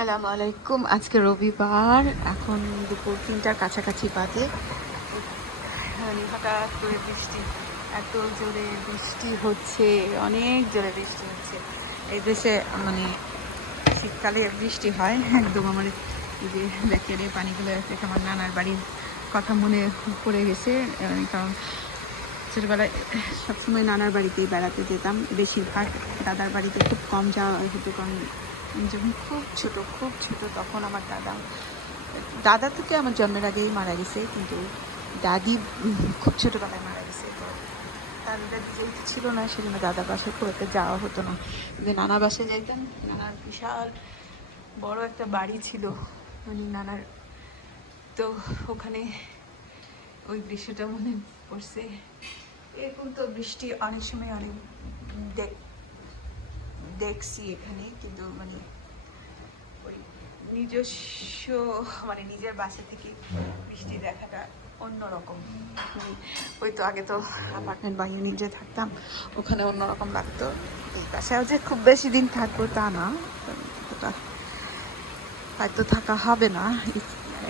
আসসালামু আলাইকুম। আজকে রবিবার, এখন দুপুর 3টার কাছাকাছি বাজে। হঠাৎ করে বৃষ্টি, এত জোরে বৃষ্টি হচ্ছে, অনেক জোরে বৃষ্টি হচ্ছে। এই দেশে মানে শীতকালে বৃষ্টি হয় একদম। আমার এই যে ব্যাকের পানিগুলো দেখে আমার নানার বাড়ির কথা মনে পড়ে গেছে। কারণ ছোটোবেলায় সবসময় নানার বাড়িতেই বেড়াতে যেতাম, বেশিরভাগ দাদার বাড়িতে খুব কম যাওয়া হতো। কারণ আমি যখন খুব ছোট তখন আমার দাদা থেকে আমার জন্মের আগেই মারা গেছে, কিন্তু দাদি খুব ছোটোবেলায় মারা গেছে। তো দাদা দাদি যেহেতু ছিল না, সেজন্য দাদার বাসায় খুব একটা যাওয়া হতো না। কিন্তু নানার বাসায় যাইতাম। নানার বিশাল বড় একটা বাড়ি ছিল মানে নানার। তো ওখানে ওই দৃশ্যটা মনে পড়ছে। এরকম তো বৃষ্টি অনেক সময় অনেক দেখছি এখানে, কিন্তু মানে ওই নিজস্ব মানে নিজের বাসা থেকে বৃষ্টি দেখাটা অন্যরকম। ওই তো আগে তো অ্যাপার্টমেন্ট বা ইউনিটে থাকতাম, ওখানে অন্যরকম লাগতো। এই বাসায় যে খুব বেশি দিন থাকবো তা না, ওটা হয়তো থাকা হবে না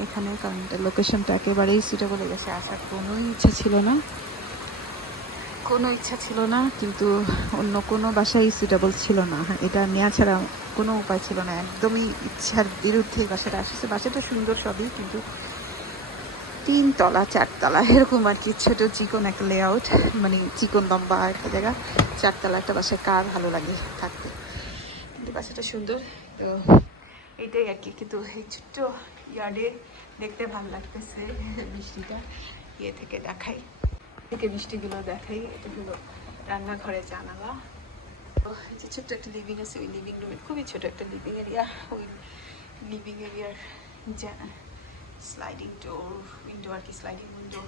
এখানে, কারণ লোকেশনটা একেবারেই সুইটেবল গেছে। আসার কোনো ইচ্ছা ছিল না, কিন্তু অন্য কোনো বাসাই সুইটেবল ছিল না। এটা নেওয়া ছাড়া কোনো উপায় ছিল না, একদমই ইচ্ছার বিরুদ্ধে বাসাটা আসছে। বাসাটা সুন্দর সবই, কিন্তু 3 তলা 4 তলা এরকম আর কি, ছোটো চিকন একটা লেআউট, মানে চিকন লম্বা একটা জায়গা। 4 তলা একটা বাসায় কার ভালো লাগে থাকতে, কিন্তু বাসাটা সুন্দর। তো এইটাই আর কি। কিন্তু এই ছোট্ট ইয়ার্ডে দেখতে ভালো লাগতেছে বৃষ্টিটা। ইয়ে থেকে দেখাই, থেকে বৃষ্টিগুলো দেখাই। এটা হলো রান্নাঘরে জানালা। তো এই যে ছোট্ট একটা লিভিং আছে, ওই লিভিং রুমের খুবই ছোট একটা লিভিং এরিয়া। ওই লিভিং এরিয়ার স্লাইডিং ডোর, উইন্ডো আর কি, স্লাইডিং উইন্ডো,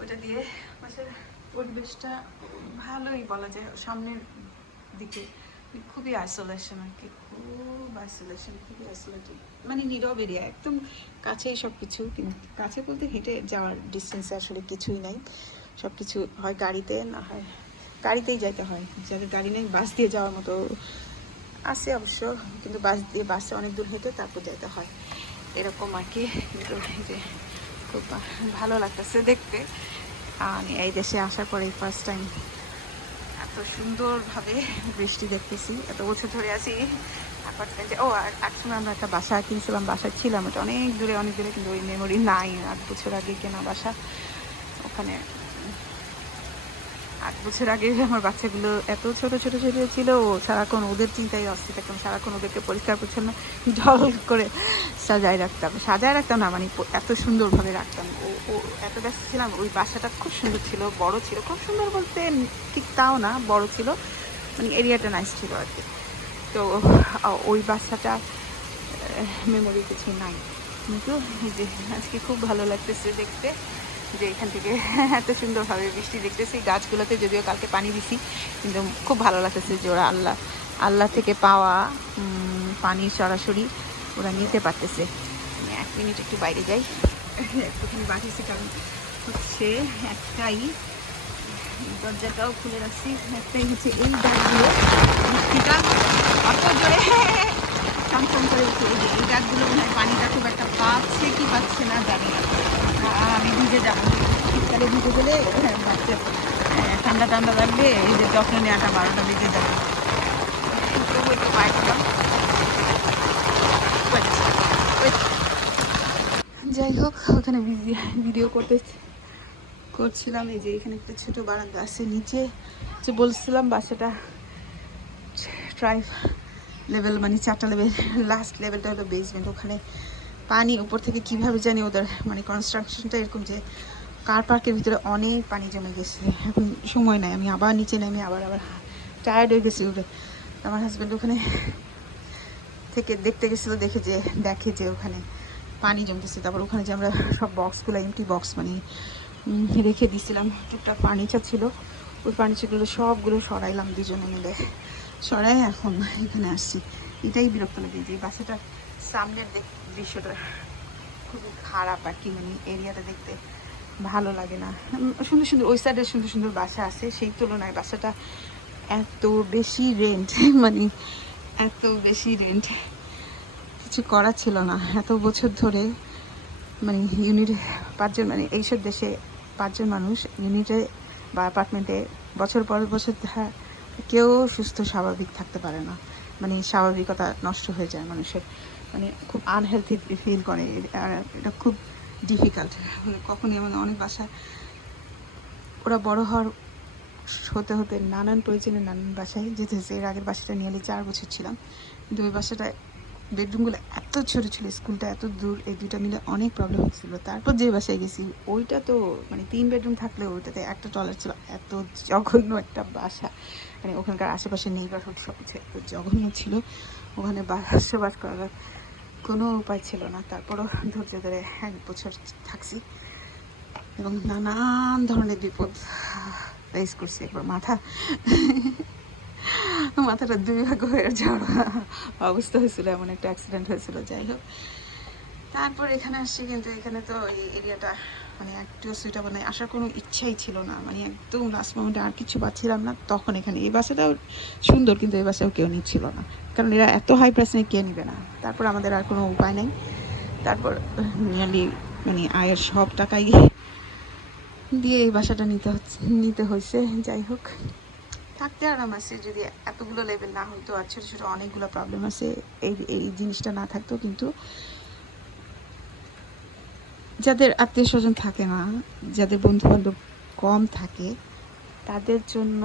ওটা দিয়ে বাসার পরিবেশটা ভালোই বলা যায়। সামনের দিকে খুবই আইসোলেশন আর কি, খুবই আইসোলেটেড, মানে নীরব এরিয়া, একদম কাছেই সব কিছু। কিন্তু কাছে বলতে হেঁটে যাওয়ার ডিস্টেন্সে আসলে কিছুই নাই। সব কিছু হয় গাড়িতে, না হয় গাড়িতেই যাইতে হয়। যাদের গাড়ি নেই বাস দিয়ে যাওয়ার মতো আছে অবশ্য, কিন্তু বাসে অনেক দূর হেঁটে তারপর যেতে হয়, এরকম আর কি। কিন্তু এই যে খুব ভালো লাগতেছে দেখতে। আমি এই দেশে আসার পরে ফার্স্ট টাইম এত সুন্দরভাবে বৃষ্টি দেখতেছি। এত বছর ধরে আছি অ্যাপার্টমেন্টে। ও আর একসময় আমরা একটা বাসা কিনছিলাম, বাসায় ছিলাম, ওটা অনেক দূরে, কিন্তু ওই মেমোরি নাই। 8 বছর আগে কেনা বাসা ওখানে। 8 বছর আগে আমার বাচ্চাগুলো এত ছোট ছোট ছোট ছিল, সারাক্ষণ ওদের চিন্তায় অস্থির থাকতাম। সারাক্ষণ ওদেরকে পরিষ্কার পরিচ্ছন্ন জল করে সাজায় রাখতাম না, মানে এত সুন্দরভাবে রাখতাম। ও এত ব্যস্ত ছিলাম। ওই বাসাটা খুব সুন্দর ছিল, বড় ছিল। খুব সুন্দর বলতে ঠিক তাও না, বড় ছিল, মানে এরিয়াটা নাইস ছিল আর কি। তো ওই বাসাটা মেমোরি কিছু নাই, কিন্তু এই যে আজকে খুব ভালো লাগতেছে দেখতে যে এখান থেকে এত সুন্দরভাবে বৃষ্টি দেখতেছি। গাছগুলোতে যদিও কালকে পানি দিছি, কিন্তু খুব ভালো লাগতেছে যে ওরা আল্লাহ থেকে পাওয়া পানি সরাসরি ওরা নিতে পারতেছে। 1 মিনিট একটু বাইরে যাই, একটুখানি বাড়িয়েছি, কারণ হচ্ছে একটাই, দরজাটাও খুলে রাখছি, একটাই হচ্ছে এই গাছগুলো বৃষ্টিটা অত জোরে টান করে উঠে। এই গাছগুলো মনে হয় পানিটা খুব একটা পাচ্ছে কি পাচ্ছে না জানি না। আমি ভিজে যাবো, শীতকালে ভিজে গেলে বাচ্চা ঠান্ডা ঠান্ডা লাগবে, এই যে যত্ন নেওয়াটা 12টা বেজে যাবে। তবু একটু বাইরে গেলাম। যাই হোক, ওখানে ভিডিও করছিলাম। এই যে এখানে একটা ছোট বারান্দা আছে নিচে, যে বলছিলাম বাসাটা ট্রাইভ লেভেল, মানে 4টা লেভেল। লাস্ট লেভেলটা হলো বেসমেন্ট। ওখানে পানি উপর থেকে কিভাবে জানি ওদের মানে কনস্ট্রাকশনটা এরকম যে কার পার্কের ভিতরে অনেক পানি জমে গেছে। এখন সময় নাই, আমি আবার নিচে নেমে আবার টায়ার্ড হয়ে গেছি ওটা। আমার হাজব্যান্ড ওখানে থেকে দেখতে গেছিলো, দেখে যে ওখানে পানি জমতেছে। তারপর ওখানে যে আমরা সব বক্সগুলো, এমটি বক্স মানে রেখে দিয়েছিলাম, টুকটাক ফার্নিচার ছিল, ওই ফার্নিচারগুলো সবগুলো সরাইলাম দুজনে মিলে। সরাই এখন এখানে আসছি। এটাই বিরক্ত লাগে যে বাসাটার সামনের দৃশ্যটা খুবই খারাপ আর কি, মানে এরিয়াটা দেখতে ভালো লাগে না। সুন্দর সুন্দর ওই সাইডে সুন্দর সুন্দর বাসা আছে, সেই তুলনায় বাসাটা এত বেশি রেন্ট মানে এত বেশি রেন্ট, কিছু করা ছিল না এত বছর ধরে। মানে ইউনিটে 5 জন, মানে এইসব দেশে 5 জন মানুষ ইউনিটে বা অ্যাপার্টমেন্টে বছর পর বছর কেউ সুস্থ স্বাভাবিক থাকতে পারে না। মানে স্বাভাবিকতা নষ্ট হয়ে যায় মানুষের, মানে খুব আনহেলথি ফিল করে। এটা খুব ডিফিকাল্ট। কখনই এমন অনেক বাসা ওরা বড় হতে হতে নানান প্রয়োজনে নানান বাসায় যেতে হয়েছে। এর আগের বাসাটা নিয়ে 4 বছর ছিলাম, কিন্তু ওই বাসাটায় বেডরুমগুলো এত ছোটো ছিল, স্কুলটা এত দূর, এই দুইটা মিলে অনেক প্রবলেম হচ্ছিলো। তারপর যে বাসায় গেছি ওইটা তো মানে 3 বেডরুম থাকলেও ওইটাতে একটা টয়লেট ছিল। এত জঘন্য একটা বাসা, মানে ওখানকার আশেপাশে নেইবারহুড সব কিছু এত জঘন্য ছিল, ওখানে বসবাস করার কোনো উপায় ছিল না। তারপরও ধৈর্য ধরে 1 বছর থাকছি এবং নানান ধরনের বিপদ ফেস করছি। একবার মাথাটা 2 ভাগ হয়ে যাওয়ার অবস্থা হয়েছিল, এমন একটা অ্যাক্সিডেন্ট হয়েছিল। যাই হোক, তারপর এখানে আসছি, কিন্তু এখানে তো এই এরিয়াটা মানে একটু সুইটেবল নাই, আসার কোনো ইচ্ছাই ছিল না। মানে একদম লাস্ট মোমেন্টে আর কিছু পাচ্ছিলাম না, তখন এখানে এই বাসাটাও সুন্দর, কিন্তু এই বাসাও কেউ নিচ্ছিল না, কারণ এরা এত হাই প্রাইস নিয়ে কে নিবে না। তারপর আমাদের আর কোনো উপায় নেই, তারপর নিয়ারলি মানে আয়ের সব টাকাই দিয়ে এই বাসাটা নিতে হয়েছে। যাই হোক, থাকতে আরাম আছে, যদি এতগুলো লেভেল না হইতো আর ছোটো ছোটো অনেকগুলো প্রবলেম আছে, এই জিনিসটা না থাকতো। কিন্তু যাদের আত্মীয় স্বজন থাকে না, যাদের বন্ধু বান্ধব কম থাকে, তাদের জন্য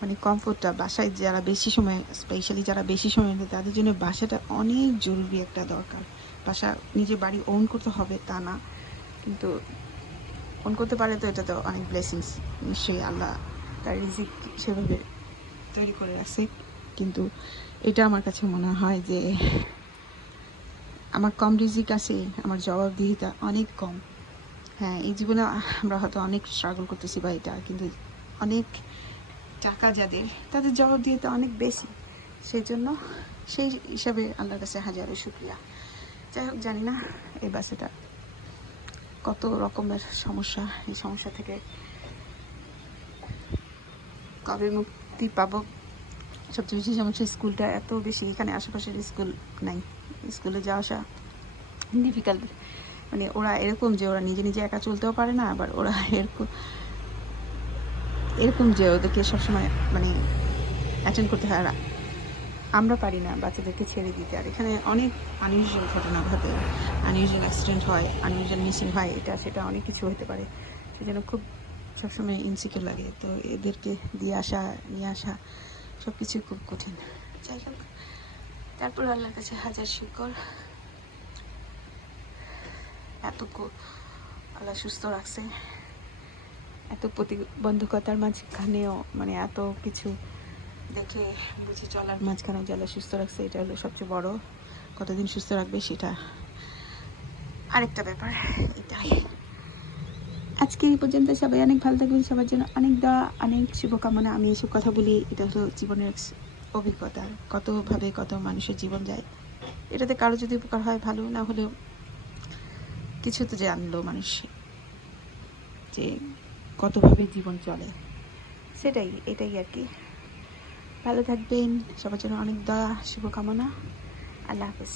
মানে কমফোর্টটা বাসায় যারা বেশি সময়, স্পেশালি যারা বেশি সময় নেয়, তাদের জন্য বাসাটা অনেক জরুরি একটা দরকার। বাসা নিজে বাড়ি ওন করতে হবে তা না, কিন্তু ওন করতে পারলে তো এটা তো অনেক ব্লেসিংস। নিশ্চয়ই আল্লাহ তার রিজিক সেভাবে তৈরি করে রাখছে, কিন্তু এটা আমার কাছে মনে হয় যে আমার কম রিজিক আছে, আমার জবাবদিহিতা অনেক কম। হ্যাঁ, এই জীবনে আমরা হয়তো অনেক স্ট্রাগল করতেছি বা এটা, কিন্তু অনেক টাকা যাদের, তাদের জবাবদিহিতা অনেক বেশি। সেই জন্য সেই হিসাবে আল্লাহর কাছে হাজারো শুকরিয়া। যাই হোক, জানি না এই বাসাটা কত রকমের সমস্যা, এই সমস্যা থেকে কবে মুক্তি পাবো। সবচেয়ে বেশি সমস্যা স্কুলটা এত বেশি, এখানে আশেপাশের স্কুল নাই, স্কুলে যাওয়া আসা ডিফিকাল্ট। মানে ওরা এরকম যে ওরা নিজে নিজে একা চলতেও পারে না, আবার ওরা এরকম যে ওদেরকে সবসময় মানে অ্যাটেন্ড করতে হয়, আর আমরা পারি না বাচ্চাদেরকে ছেড়ে দিতে। আর এখানে অনেক আনইউজুয়াল ঘটনা ঘটে, আনইউজুয়াল অ্যাক্সিডেন্ট হয়, আনইউজুয়াল মিসিং হয়, এটা সেটা অনেক কিছু হতে পারে। সেই জন্য খুব সবসময় ইনসিকিউর লাগে। তো এদেরকে নিয়ে আসা সব কিছু খুব কঠিন। যাই হোক, তারপর আল্লাহর কাছে হাজার শুকর, আল্লাহ সুস্থ রাখছে, এত প্রতিবন্ধকতার মাঝখানেও, মানে এত কিছু দেখে বুঝে চলার মাঝখানেও যে আল্লাহ সুস্থ রাখছে, এটা হলো সবচেয়ে বড়। কতদিন সুস্থ রাখবে সেটা আরেকটা ব্যাপার। এটাই আজকে এই পর্যন্ত। সবাই অনেক ভালো থাকবেন, সবার জন্য অনেক দোয়া, অনেক শুভকামনা। আমি এসব কথা বলি, এটা হলো জীবনের অভিজ্ঞতা, কতভাবে কত মানুষের জীবন যায়। এটাতে কারো যদি উপকার হয় ভালো, না হলেও কিছু তো জানলো মানুষ যে কতভাবে জীবন চলে, এটাই আর কি। ভালো থাকবেন, সবার জন্য অনেক দোয়া, শুভকামনা। আল্লাহ হাফেজ।